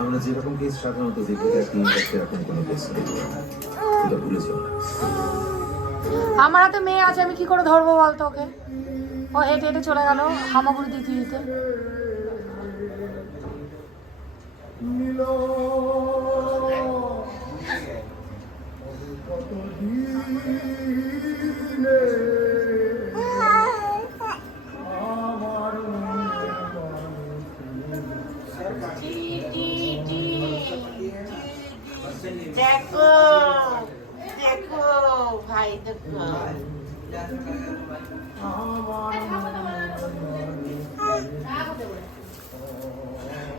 আমরা যেরকম কেস সাধারণত দেখি সেরকম কোনো কেস এটা ভুলেছিল না। আমার হাতে মেয়ে আছে, আমি কি করে ধরবো বলতো ওকে? ও হেঁটে হেঁটে চলে গেল হামাগুড়ি দিতে দিতে।